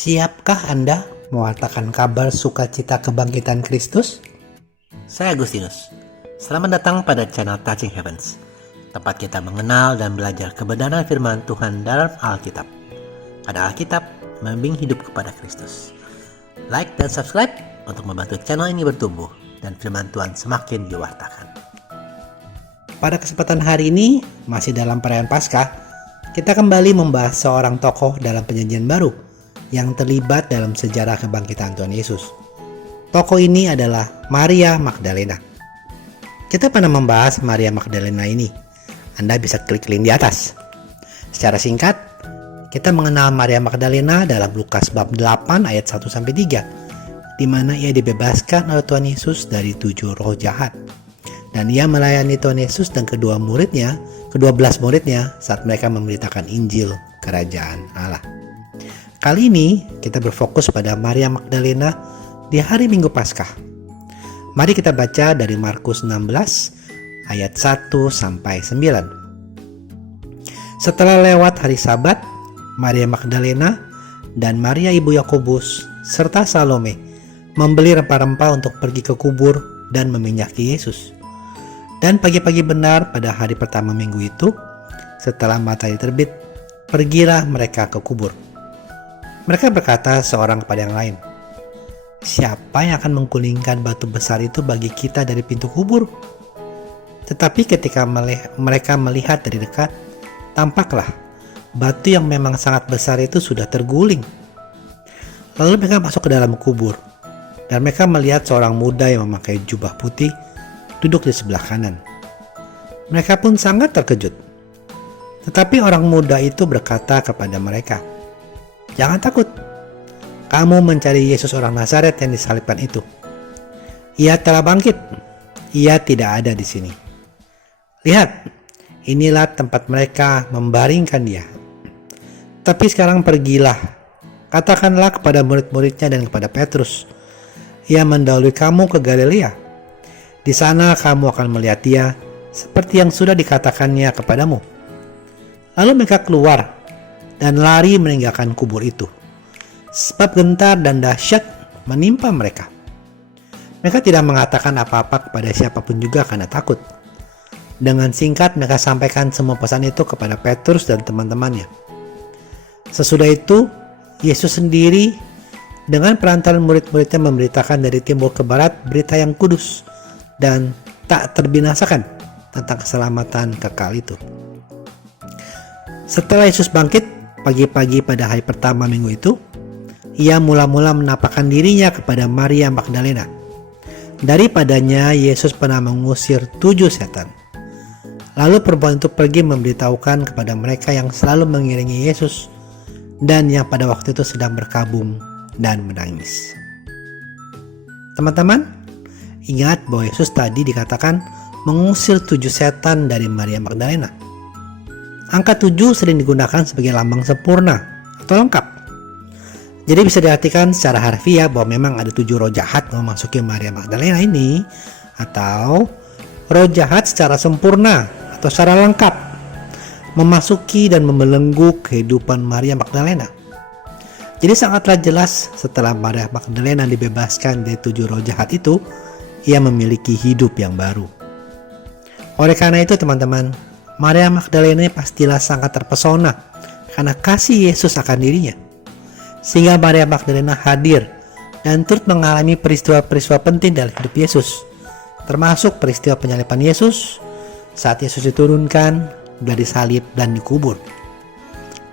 Siapkah Anda mewartakan kabar sukacita kebangkitan Kristus? Saya Agustinus. Selamat datang pada channel Touching Heavens, tempat kita mengenal dan belajar kebenaran firman Tuhan dalam Alkitab. Pada Alkitab, membimbing hidup kepada Kristus. Like dan subscribe untuk membantu channel ini bertumbuh dan firman Tuhan semakin diwartakan. Pada kesempatan hari ini, masih dalam perayaan Paskah, kita kembali membahas seorang tokoh dalam Perjanjian Baru yang terlibat dalam sejarah kebangkitan Tuhan Yesus. Tokoh ini adalah Maria Magdalena. Kita pernah membahas Maria Magdalena ini. Anda bisa klik link di atas. Secara singkat, kita mengenal Maria Magdalena dalam Lukas bab 8 ayat 1-3, di mana ia dibebaskan oleh Tuhan Yesus dari 7 roh jahat. Dan ia melayani Tuhan Yesus dan kedua belas muridnya saat mereka memberitakan Injil Kerajaan Allah. Kali ini kita berfokus pada Maria Magdalena di hari Minggu Paskah. Mari kita baca dari Markus 16 ayat 1-9. Setelah lewat hari Sabat, Maria Magdalena dan Maria ibu Yakobus serta Salome membeli rempah-rempah untuk pergi ke kubur dan meminyaki Yesus. Dan pagi-pagi benar pada hari pertama minggu itu, setelah matahari terbit, pergilah mereka ke kubur. Mereka berkata seorang kepada yang lain, "Siapa yang akan menggulingkan batu besar itu bagi kita dari pintu kubur?" Tetapi ketika mereka melihat dari dekat, tampaklah batu yang memang sangat besar itu sudah terguling. Lalu mereka masuk ke dalam kubur, dan mereka melihat seorang muda yang memakai jubah putih duduk di sebelah kanan. Mereka pun sangat terkejut. Tetapi orang muda itu berkata kepada mereka, "Jangan takut. Kamu mencari Yesus orang Nazaret yang disalibkan itu. Ia telah bangkit. Ia tidak ada di sini. Lihat, inilah tempat mereka membaringkan dia. Tapi sekarang pergilah, katakanlah kepada murid-muridnya dan kepada Petrus, ia mendahului kamu ke Galilea. Di sana kamu akan melihat dia seperti yang sudah dikatakannya kepadamu." Lalu mereka keluar dan lari meninggalkan kubur itu, sebab gentar dan dahsyat menimpa mereka. Mereka tidak mengatakan apa-apa kepada siapapun juga karena takut. Dengan singkat mereka sampaikan semua pesan itu kepada Petrus dan teman-temannya. Sesudah itu, Yesus sendiri dengan perantaran murid-muridnya memberitakan dari timur ke barat berita yang kudus dan tak terbinasakan tentang keselamatan kekal itu. Setelah Yesus bangkit pagi-pagi pada hari pertama minggu itu, ia mula-mula menampakkan dirinya kepada Maria Magdalena. Daripadanya Yesus pernah mengusir 7 setan. Lalu perempuan itu pergi memberitahukan kepada mereka yang selalu mengiringi Yesus dan yang pada waktu itu sedang berkabung dan menangis. Teman-teman, ingat bahwa Yesus tadi dikatakan mengusir 7 setan dari Maria Magdalena. Angka 7 sering digunakan sebagai lambang sempurna atau lengkap. Jadi bisa diartikan secara harfiah bahwa memang ada 7 roh jahat memasuki Maria Magdalena ini, atau roh jahat secara sempurna atau secara lengkap memasuki dan membelenggu kehidupan Maria Magdalena. Jadi sangatlah jelas setelah Maria Magdalena dibebaskan dari 7 roh jahat itu, ia memiliki hidup yang baru. Oleh karena itu teman-teman, Maria Magdalena pastilah sangat terpesona karena kasih Yesus akan dirinya. Sehingga Maria Magdalena hadir dan turut mengalami peristiwa-peristiwa penting dalam hidup Yesus, termasuk peristiwa penyaliban Yesus saat Yesus diturunkan dari salib dan dikubur.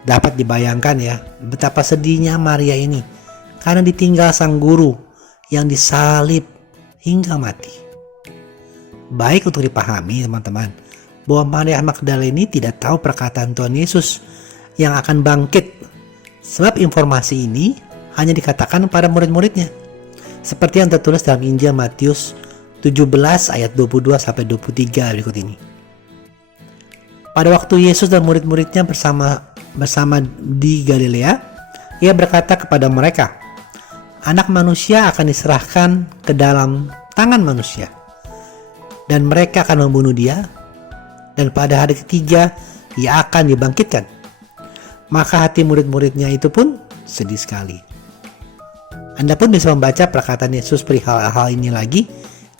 Dapat dibayangkan ya, betapa sedihnya Maria ini karena ditinggal sang guru yang disalib hingga mati. Baik untuk dipahami teman-teman, bahwa Maria Magdalena ini tidak tahu perkataan Tuhan Yesus yang akan bangkit, sebab informasi ini hanya dikatakan pada murid-muridnya, seperti yang tertulis dalam Injil Matius 17 ayat 22-23 berikut ini. Pada waktu Yesus dan murid-muridnya bersama di Galilea, ia berkata kepada mereka, "Anak manusia akan diserahkan ke dalam tangan manusia, dan mereka akan membunuh dia, dan pada hari ketiga ia akan dibangkitkan." Maka hati murid-muridnya itu pun sedih sekali. Anda pun bisa membaca perkataan Yesus perihal hal ini lagi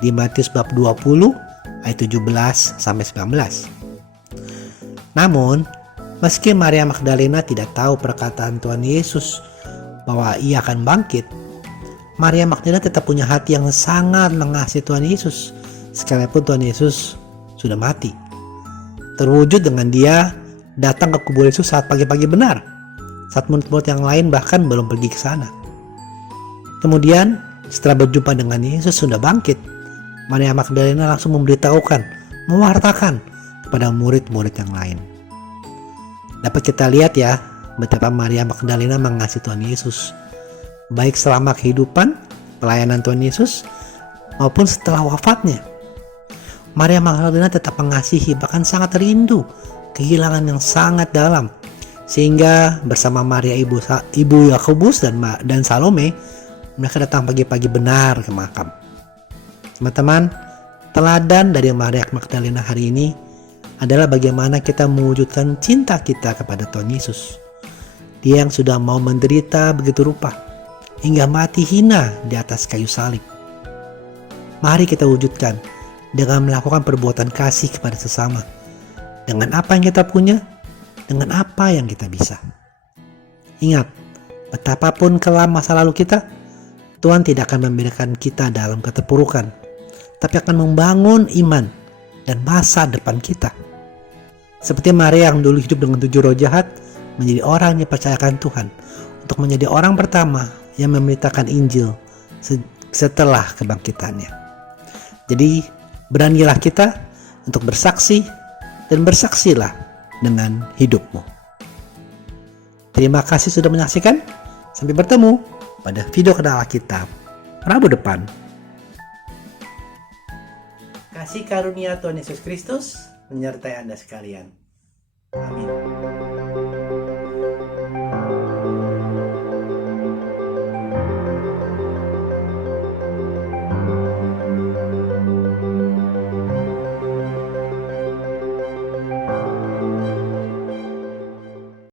di Matius bab 20 ayat 17 sampai 19. Namun, meski Maria Magdalena tidak tahu perkataan Tuhan Yesus bahwa ia akan bangkit, Maria Magdalena tetap punya hati yang sangat mengasihi Tuhan Yesus, sekalipun Tuhan Yesus sudah mati. Terwujud dengan dia datang ke kubur Yesus saat pagi-pagi benar, saat murid-murid yang lain bahkan belum pergi ke sana. Kemudian, setelah berjumpa dengan Yesus sudah bangkit, Maria Magdalena langsung memberitahukan, mewartakan kepada murid-murid yang lain. Dapat kita lihat ya, betapa Maria Magdalena mengasihi Tuhan Yesus, baik selama kehidupan pelayanan Tuhan Yesus maupun setelah wafatnya. Maria Magdalena tetap mengasihi, bahkan sangat rindu kehilangan yang sangat dalam, sehingga bersama Maria ibu Yakobus dan Salome, mereka datang pagi-pagi benar ke makam. Teman-teman, teladan dari Maria Magdalena hari ini adalah bagaimana kita mewujudkan cinta kita kepada Tuhan Yesus. Dia yang sudah mau menderita begitu rupa, hingga mati hina di atas kayu salib. Mari kita wujudkan dengan melakukan perbuatan kasih kepada sesama, dengan apa yang kita punya, dengan apa yang kita bisa. Ingat, betapapun kelam masa lalu kita, Tuhan tidak akan membiarkan kita dalam keterpurukan, tapi akan membangun iman dan masa depan kita. Seperti Maria yang dulu hidup dengan 7 roh jahat, menjadi orang yang percayakan Tuhan untuk menjadi orang pertama yang memberitakan Injil setelah kebangkitannya. Jadi, beranilah kita untuk bersaksi, dan bersaksilah dengan hidupmu. Terima kasih sudah menyaksikan. Sampai bertemu pada video kedua kita Rabu depan. Kasih karunia Tuhan Yesus Kristus menyertai Anda sekalian. Amin.